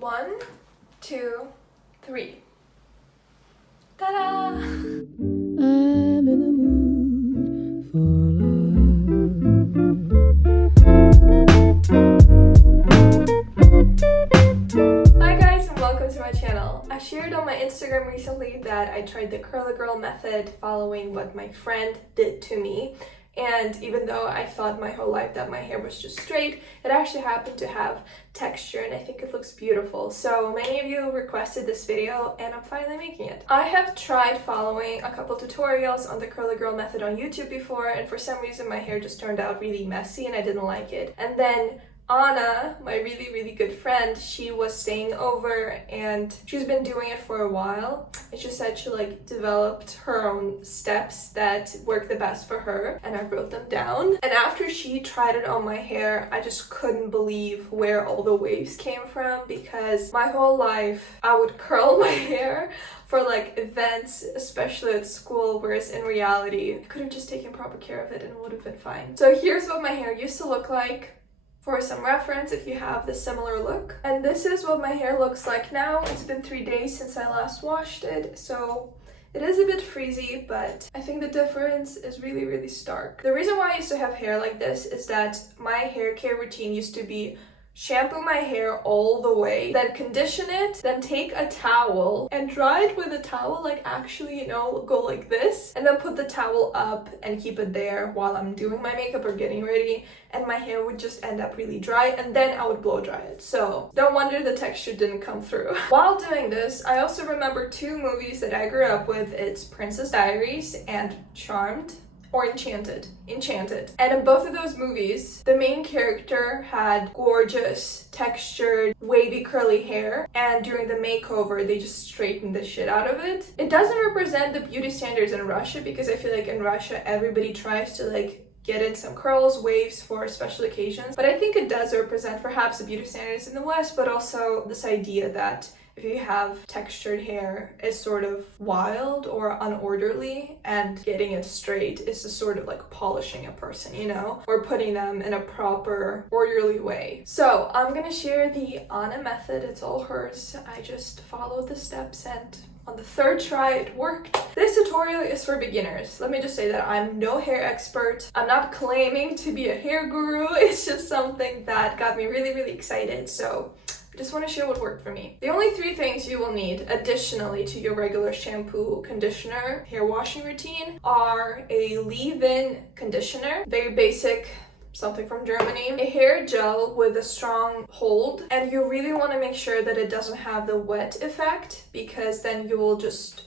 1, 2, 3. Ta-da! I'm in the mood for love. Hi guys and welcome to my channel. I shared on my Instagram recently that I tried the curly girl method following what my friend did to me. And even though I thought my whole life that my hair was just straight, it actually happened to have texture and I think it looks beautiful. So many of you requested this video and I'm finally making it. I have tried following a couple tutorials on the curly girl method on YouTube before, and for some reason my hair just turned out really messy and I didn't like it. And then Anna, my really good friend, she was staying over and she's been doing it for a while. It's just that she developed her own steps that work the best for her, and I wrote them down. And after she tried it on my hair, I just couldn't believe where all the waves came from, because my whole life I would curl my hair for events, especially at school, whereas in reality I could have just taken proper care of it and it would have been fine. So here's what my hair used to look like, for some reference if you have the similar look. And this is what my hair looks like now. It's been 3 days since I last washed it, so it is a bit frizzy, but I think the difference is really stark. The reason why I used to have hair like this is that my hair care routine used to be shampoo my hair all the way, then condition it, then take a towel and dry it with a towel, actually, go like this, and then put the towel up and keep it there while I'm doing my makeup or getting ready, and my hair would just end up really dry, and then I would blow dry it. So no wonder the texture didn't come through. While doing this, I also remember 2 movies that I grew up with. It's Princess Diaries and Charmed. Or Enchanted. And in both of those movies, the main character had gorgeous, textured, wavy, curly hair, and during the makeover, they just straightened the shit out of it. It doesn't represent the beauty standards in Russia, because I feel like in Russia, everybody tries to get in some curls, waves for special occasions. But I think it does represent perhaps the beauty standards in the West, but also this idea that if you have textured hair, it's sort of wild or unorderly, and getting it straight is just sort of polishing a person, or putting them in a proper, orderly way. So I'm gonna share the Anna method. It's all hers. I just followed the steps and on the 3rd try, it worked. This tutorial is for beginners. Let me just say that I'm no hair expert. I'm not claiming to be a hair guru. It's just something that got me really excited. So I just want to share what worked for me. The only 3 things you will need additionally to your regular shampoo, conditioner, hair washing routine are a leave-in conditioner, very basic, something from Germany, a hair gel with a strong hold, and you really want to make sure that it doesn't have the wet effect, because then you will just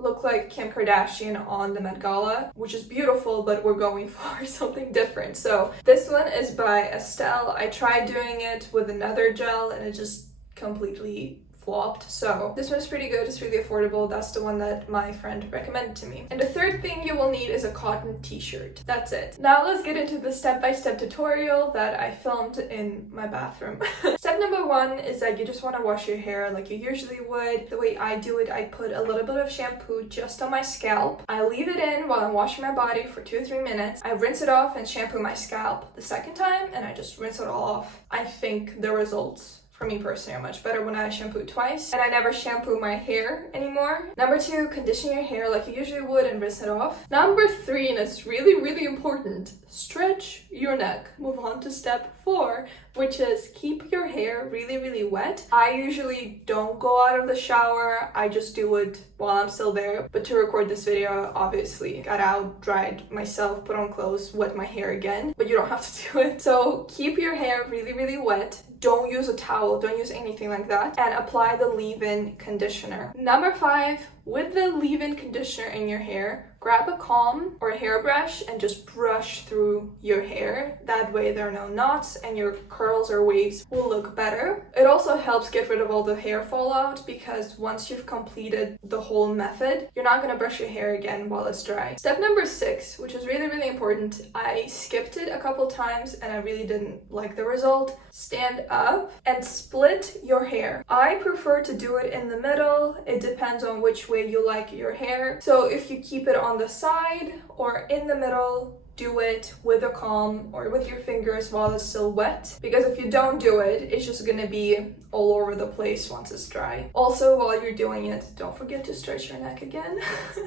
look like Kim Kardashian on the Met Gala, which is beautiful, but we're going for something different. So this one is by Estel. I tried doing it with another gel and it just completely flopped. So this one's pretty good. It's really affordable. That's the one that my friend recommended to me. And the 3rd thing you will need is a cotton t-shirt. That's it. Now let's get into the step-by-step tutorial that I filmed in my bathroom. Step number 1 is that you just want to wash your hair like you usually would. The way I do it, I put a little bit of shampoo just on my scalp. I leave it in while I'm washing my body for 2-3 minutes. I rinse it off and shampoo my scalp the 2nd time, and I just rinse it all off. I think the results, for me personally, are much better when I shampoo twice, and I never shampoo my hair anymore. Number 2, condition your hair like you usually would and rinse it off. Number 3, and it's really important, stretch your neck. Move on to step 4, which is keep your hair really wet. I usually don't go out of the shower. I just do it while I'm still there. But to record this video, obviously, got out, dried myself, put on clothes, wet my hair again, but you don't have to do it. So keep your hair really wet. Don't use a towel, don't use anything like that, and apply the leave-in conditioner. Number 5, with the leave-in conditioner in your hair, grab a comb or a hairbrush and just brush through your hair. That way there are no knots and your curls or waves will look better. It also helps get rid of all the hair fallout, because once you've completed the whole method, you're not going to brush your hair again while it's dry. Step number 6, which is really important. I skipped it a couple times and I really didn't like the result. Stand up and split your hair. I prefer to do it in the middle. It depends on which way you like your hair. So if you keep it on the side or in the middle, do it with a comb or with your fingers while it's still wet, because if you don't do it, it's just gonna be all over the place once it's dry. Also, while you're doing it, don't forget to stretch your neck again.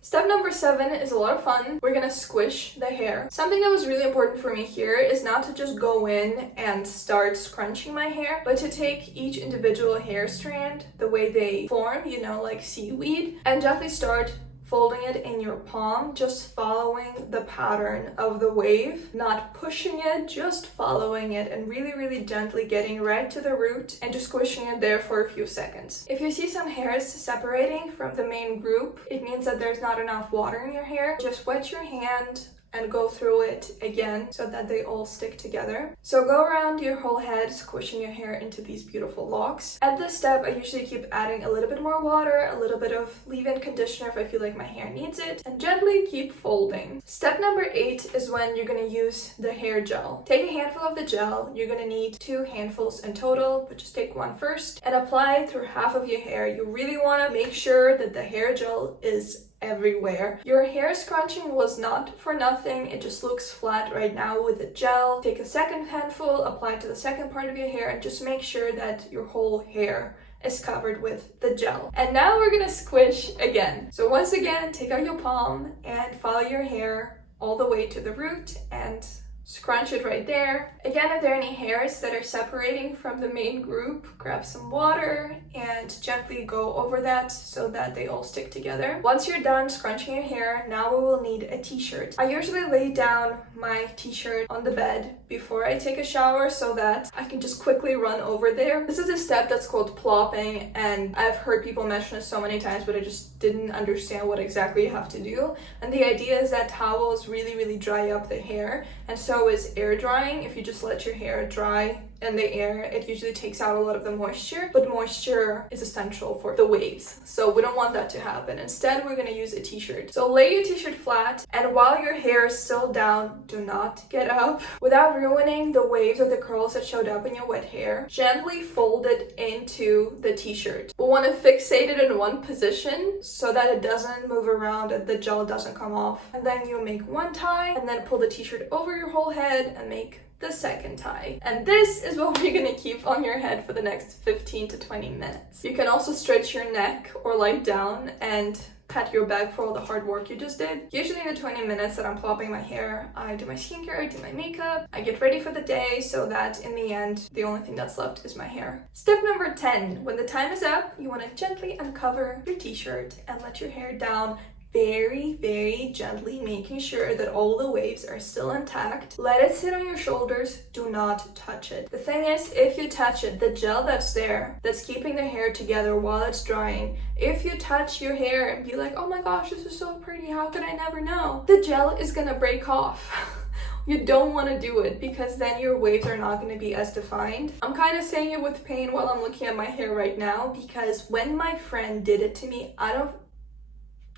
Step number 7 is a lot of fun. We're gonna squish the hair. Something that was really important for me here is not to just go in and start scrunching my hair, but to take each individual hair strand, the way they form, you know, like seaweed, and gently start folding it in your palm, just following the pattern of the wave, not pushing it, just following it and really, really gently getting right to the root and just squishing it there for a few seconds. If you see some hairs separating from the main group, it means that there's not enough water in your hair. Just wet your hand and go through it again so that they all stick together. So go around your whole head, squishing your hair into these beautiful locks. At this step, I usually keep adding a little bit more water, a little bit of leave-in conditioner if I feel like my hair needs it, and gently keep folding. Step number 8 is when you're gonna use the hair gel. Take a handful of the gel. You're gonna need 2 handfuls in total, but just take one first and apply it through half of your hair. You really wanna make sure that the hair gel is everywhere. Your hair scrunching was not for nothing. It just looks flat right now with the gel. Take a second handful, apply it to the second part of your hair, and just make sure that your whole hair is covered with the gel. And now we're gonna squish again. So once again, take out your palm and follow your hair all the way to the root and scrunch it right there. Again, if there are any hairs that are separating from the main group, grab some water and gently go over that so that they all stick together. Once you're done scrunching your hair, now we will need a t-shirt. I usually lay down my t-shirt on the bed before I take a shower so that I can just quickly run over there. This is a step that's called plopping, and I've heard people mention it so many times, but I just didn't understand what exactly you have to do. And the idea is that towels really, really dry up the hair, and so is air drying. If you just let your hair dry in the air, it usually takes out a lot of the moisture, but moisture is essential for the waves, so we don't want that to happen. Instead, we're gonna use a t-shirt. So lay your t-shirt flat, and while your hair is still down, do not get up. Without ruining the waves or the curls that showed up in your wet hair, gently fold it into the t-shirt. We want to fixate it in one position so that it doesn't move around and the gel doesn't come off. And then you make one tie, and then pull the t-shirt over your whole head and make the second tie. And this is what we're gonna keep on your head for the next 15 to 20 minutes. You can also stretch your neck or lie down and pat your back for all the hard work you just did. Usually in the 20 minutes that I'm plopping my hair, I do my skincare, I do my makeup, I get ready for the day so that in the end, the only thing that's left is my hair. Step number 10, when the time is up, you wanna gently uncover your t-shirt and let your hair down very, very gently, making sure that all the waves are still intact. Let it sit on your shoulders. Do not touch it. The thing is, if you touch it, the gel that's there, that's keeping the hair together while it's drying, if you touch your hair and be like, oh my gosh, this is so pretty, how could I never know? The gel is gonna break off. You don't want to do it because then your waves are not going to be as defined. I'm kind of saying it with pain while I'm looking at my hair right now, because when my friend did it to me,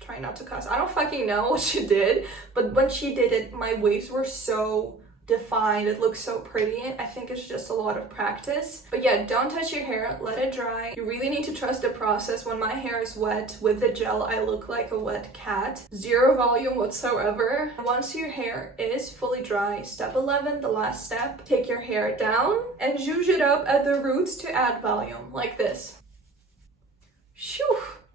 try not to cuss. I don't fucking know what she did, but when she did it, my waves were so defined. It looks so pretty. I think it's just a lot of practice. But yeah, don't touch your hair. Let it dry. You really need to trust the process. When my hair is wet with the gel, I look like a wet cat. Zero volume whatsoever. Once your hair is fully dry, step 11, the last step, take your hair down and zhuzh it up at the roots to add volume, like this. Shoo!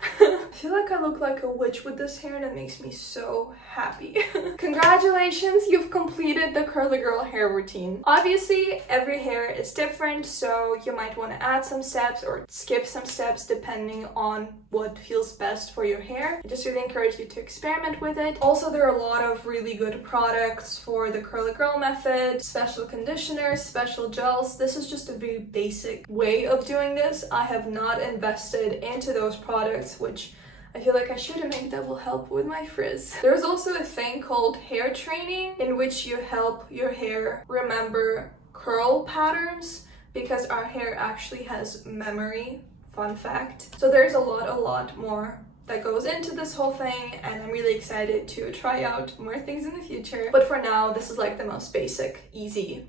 I feel like I look like a witch with this hair, and it makes me so happy. Congratulations, you've completed the curly girl hair routine. Obviously, every hair is different, so you might want to add some steps or skip some steps depending on what feels best for your hair. I just really encourage you to experiment with it. Also, there are a lot of really good products for the curly girl method, special conditioners, special gels. This is just a very basic way of doing this. I have not invested into those products, which I feel like I should, and maybe that will help with my frizz. There's also a thing called hair training, in which you help your hair remember curl patterns, because our hair actually has memory. Fun fact. So there's a lot more that goes into this whole thing, and I'm really excited to try out more things in the future. But for now, this is like the most basic, easy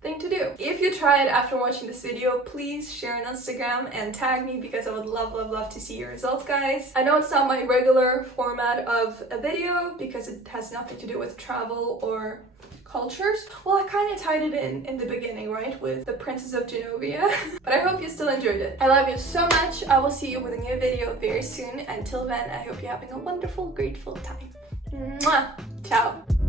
thing to do. If you try it after watching this video, please share on Instagram and tag me, because I would love to see your results, guys. I know it's not my regular format of a video because it has nothing to do with travel or cultures. Well, I kind of tied it in the beginning, right, with the Princess of Genovia. But I hope you still enjoyed it. I love you so much. I will see you with a new video very soon. Until then, I hope you're having a wonderful, grateful time. Mwah! Ciao!